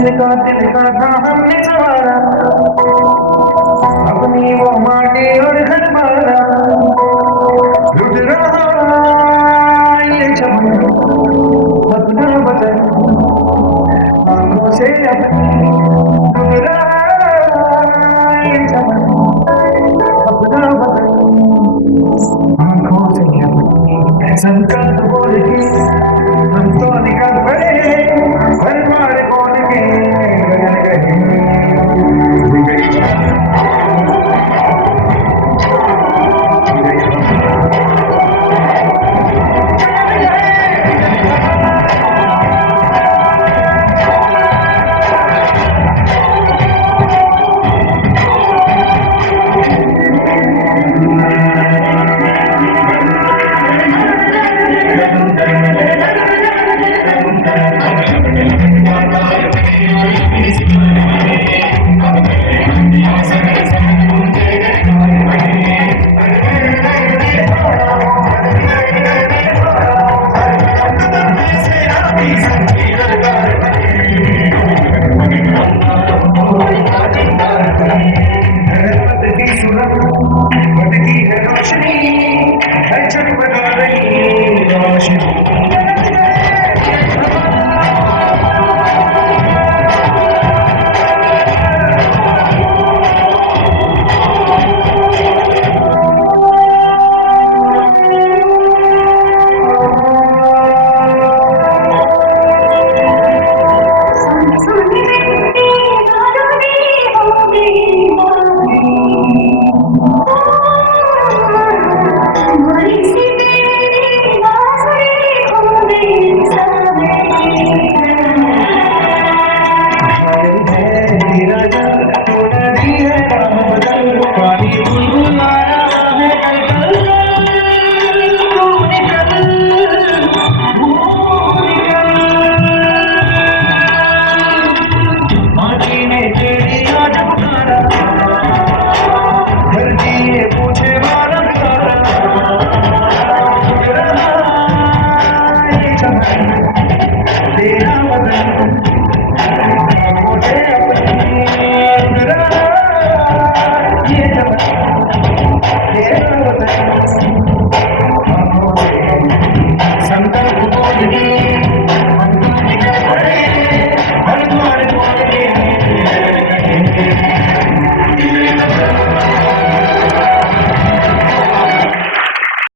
तिनका था हमने सवारा अपनी वो माटी और घर मारा लुट रहा ये चमन अपना बदन आंखों से अपनी लुट रहा ये चमन अपना बदन आंखों से अपनी संकल्प बोल के हम तो निकल पड़े हर मारे बोल के